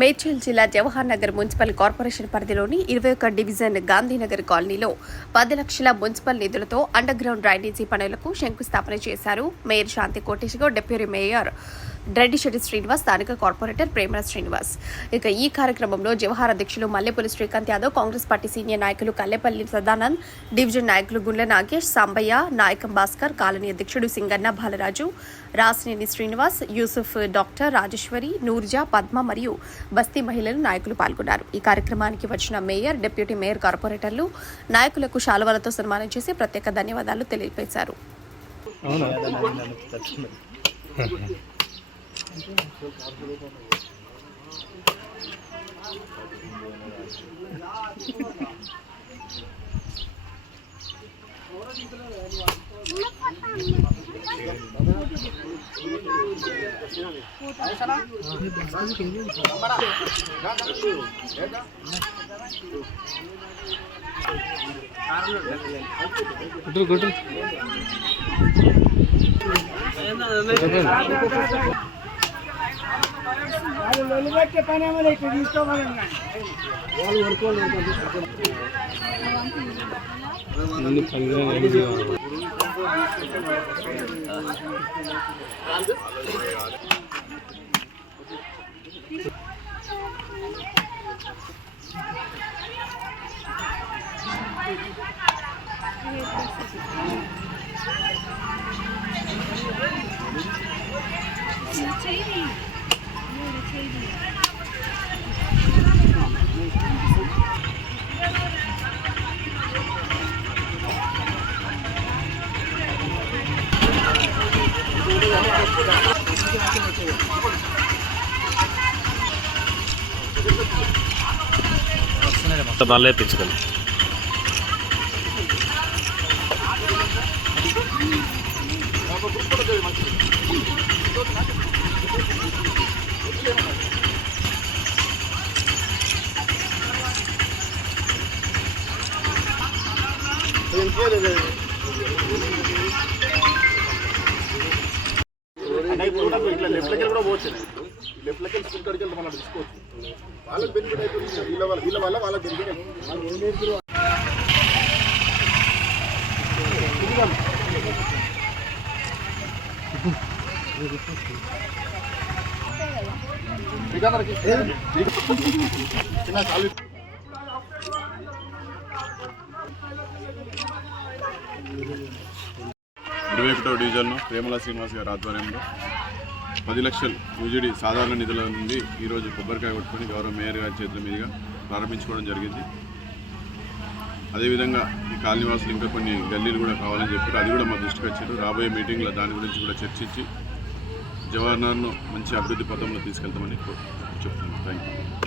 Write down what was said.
మేడ్చల్ జిల్లా Jawahar Nagar municipal corporation పరిధిలోని 21 division Gandhinagar కాలనీలో 10 లక్షల మున్సిపల్ నిధులతో అండర్ గ్రౌండ్ డ్రైనేజీ పనులకు శంకుస్థాపన చేశారు మేయర్ శాంతి కోటేశ్వర్, డిప్యూటీ మేయర్ రెడ్డిశెట్టి శ్రీనివాస్, స్థానిక కార్పొరేటర్ ప్రేమల శ్రీనివాస్. ఇక ఈ కార్యక్రమంలో జవహర్ అధ్యక్షులు మల్లెపల్లి శ్రీకాంత్ యాదవ్, కాంగ్రెస్ పార్టీ సీనియర్ నాయకులు కల్లెపల్లి సదానంద్, డివిజన్ నాయకులు గుండ్ల నాగేష్, సాంబయ్య, నాయకం భాస్కర్, కాలనీ అధ్యక్షుడు సింగన్న బాలరాజు, రాసినేని శ్రీనివాస్, యూసుఫ్, డాక్టర్ రాజేశ్వరి, నూర్జా, పద్మ మరియు బస్తీ మహిళలు నాయకులు పాల్గొన్నారు. ఈ కార్యక్రమానికి వచ్చిన మేయర్, డిప్యూటీ మేయర్, కార్పొరేటర్లు నాయకులకు శాలువాలతో సన్మానం చేసి ప్రత్యేక ధన్యవాదాలు తెలియజేశారు. బాగా పిచ్చుకోండి. ఇట్లా లెఫ్ట్లకి కూడా పోవచ్చు, లెఫ్ట్లకి స్కూల్ కాడికి వెళ్తే మనం తీసుకోవచ్చు. వాళ్ళకి బెనిఫిట్ అయిపోతుంది, వీళ్ళ వల్ల వాళ్ళకి బెనిఫిట్ అయిపోతుంది. డివిజన్ ప్రేమల శ్రీనివాస్ గారి ఆధ్వర్యంలో 10 లక్షల యూజీడీ సాధారణ నిధుల నుండి ఈరోజు కొబ్బరికాయ కొట్టుకొని గౌరవ మేయర్ గారి చేతుల మీదుగా ప్రారంభించుకోవడం జరిగింది. అదేవిధంగా ఈ కాలనీవాసులు ఇంకా కొన్ని గల్లీలు కూడా కావాలని చెప్పారు, అది కూడా మా దృష్టికి వచ్చారు. రాబోయే మీటింగ్లో దాని గురించి కూడా చర్చించి జవహర్నగర్ను మంచి అభివృద్ధి పథంలో తీసుకెళ్తామని చెప్తున్నాను. Thank you.